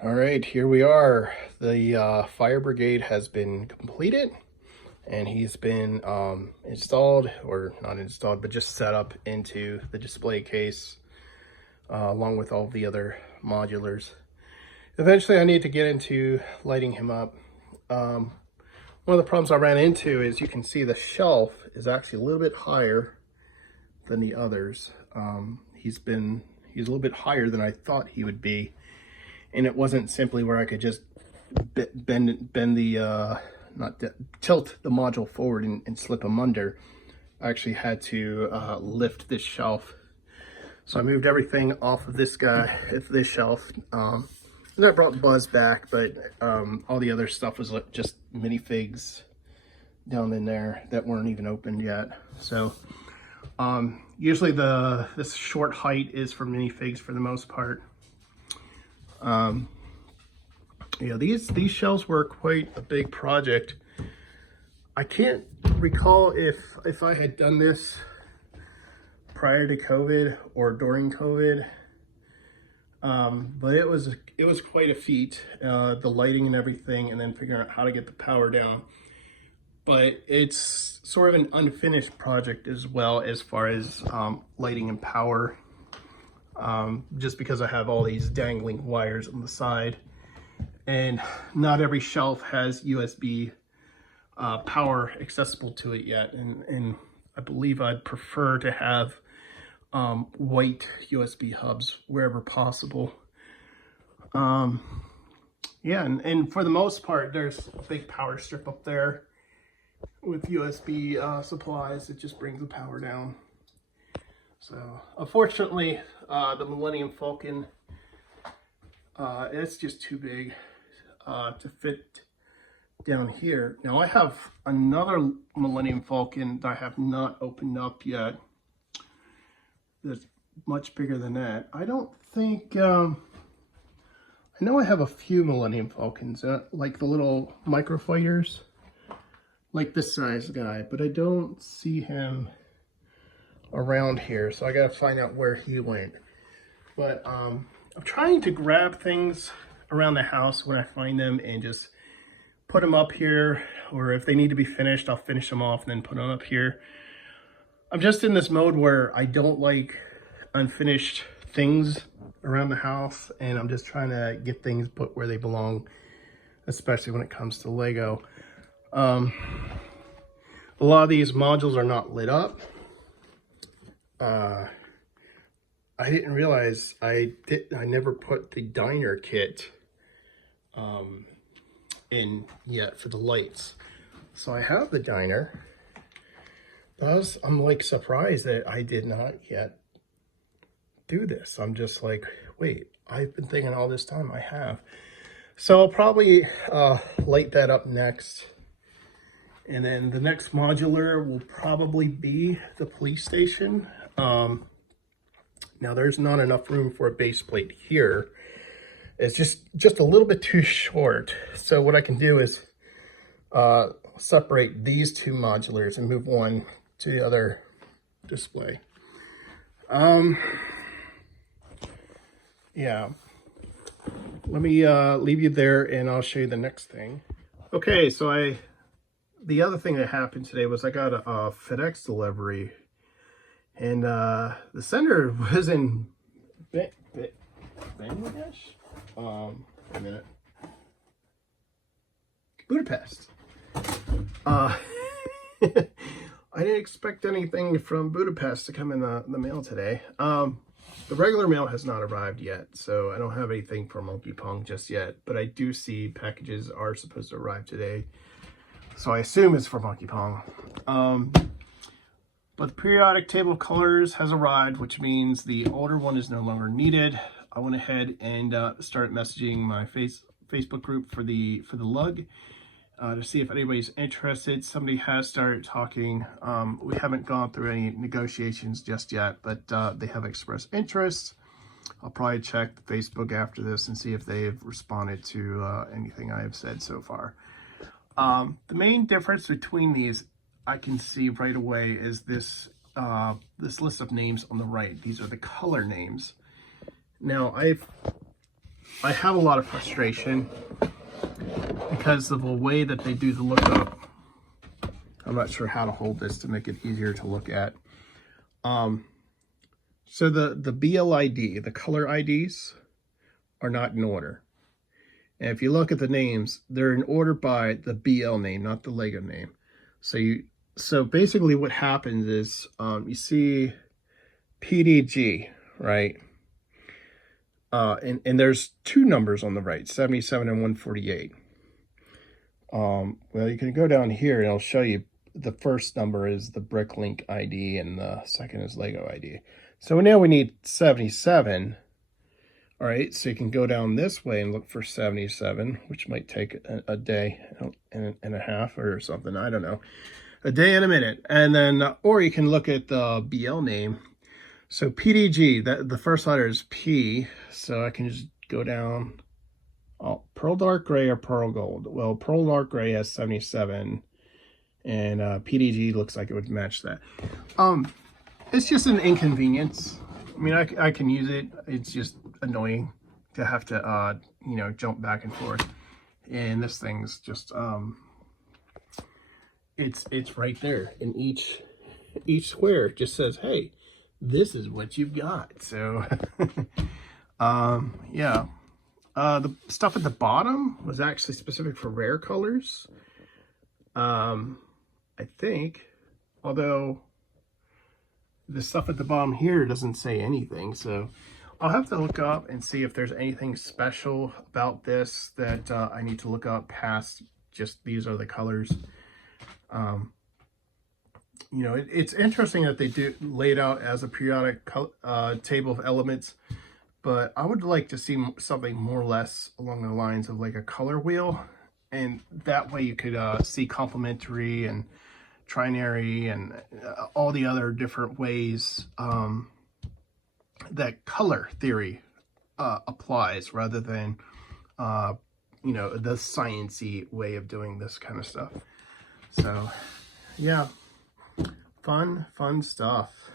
All right, here we are. The fire brigade has been completed and he's been installed, or not installed, but just set up into the display case along with all the other modulars. Eventually I need to get into lighting him up. One of the problems I ran into is you can see the shelf is actually a little bit higher than the others. He's a little bit higher than I thought he would be. And it wasn't simply where I could just tilt the module forward and slip them under. I actually had to lift this shelf. So I moved everything off of this shelf. And I brought Buzz back, but all the other stuff was just minifigs down in there that weren't even opened yet. So usually this short height is for minifigs for the most part. Yeah, these shelves were quite a big project. I can't recall if I had done this prior to COVID or during COVID, but it was quite a feat, the lighting and everything, and then figuring out how to get the power down. But it's sort of an unfinished project as well, as far as lighting and power. Just because I have all these dangling wires on the side, and not every shelf has USB power accessible to it yet, and I believe I'd prefer to have white USB hubs wherever possible. Yeah, and for the most part there's a big power strip up there with USB supplies. It just brings the power down. So unfortunately, the Millennium Falcon, it's just too big to fit down here. Now I have another Millennium Falcon that I have not opened up yet that's much bigger than that. I don't think, I know I have a few Millennium Falcons, like the little microfighters, like this size guy, but I don't see him around here, so I gotta find out where he went. But I'm trying to grab things around the house when I find them and just put them up here, or if they need to be finished, I'll finish them off and then put them up here. I'm just in this mode where I don't like unfinished things around the house, and I'm just trying to get things put where they belong, especially when it comes to Lego. A lot of these modules are not lit up. I didn't realize I never put the diner kit in yet for the lights. So I have the diner. I'm like surprised that I did not yet do this. I'm just like, wait, I've been thinking all this time I have. So I'll probably light that up next. And then the next modular will probably be the police station. Now there's not enough room for a base plate here. It's just a little bit too short. So what I can do is separate these two modulars and move one to the other display. Yeah, let me leave you there and I'll show you the next thing. Okay, so the other thing that happened today was I got a FedEx delivery, and the sender was in Bangladesh? Wait a minute. Budapest. I didn't expect anything from Budapest to come in the mail today. The regular mail has not arrived yet, so I don't have anything from Monkey Pong just yet, but I do see packages are supposed to arrive today. So I assume it's for Monkey Pong. But the periodic table of colors has arrived, which means the older one is no longer needed. I went ahead and started messaging my Facebook group for the lug to see if anybody's interested. Somebody has started talking. We haven't gone through any negotiations just yet, but they have expressed interest. I'll probably check Facebook after this and see if they've responded to anything I have said so far. The main difference between these I can see right away is this list of names on the right. These are the color names. Now I've I have a lot of frustration because of the way that they do the lookup. I'm not sure how to hold this to make it easier to look at. So the BLID, the color IDs, are not in order. And if you look at the names, they're in order by the BL name, not the Lego name. So basically what happens is you see PDG, right? And there's two numbers on the right, 77 and 148. Well, you can go down here and it'll show you the first number is the Bricklink ID and the second is Lego ID. So now we need 77. All right, so you can go down this way and look for 77, which might take a day and a half or something. I don't know. A day and a minute. And then, or you can look at the BL name. So PDG, the first letter is P. So I can just go down. Oh, Pearl Dark Gray or Pearl Gold? Well, Pearl Dark Gray has 77. And PDG looks like it would match that. It's just an inconvenience. I mean, I can use it. It's just annoying to have to, you know, jump back and forth. And this thing's just, it's right there in each square. It just says, hey, this is what you've got. So, yeah. The stuff at the bottom was actually specific for rare colors. I think, although the stuff at the bottom here doesn't say anything, so I'll have to look up and see if there's anything special about this that I need to look up past just these are the colors. You know, it's interesting that they do lay it out as a periodic table of elements, but I would like to see something more or less along the lines of like a color wheel, and that way you could see complementary and trinary and all the other different ways that color theory applies, rather than you know, the sciencey way of doing this kind of stuff. So yeah, fun stuff.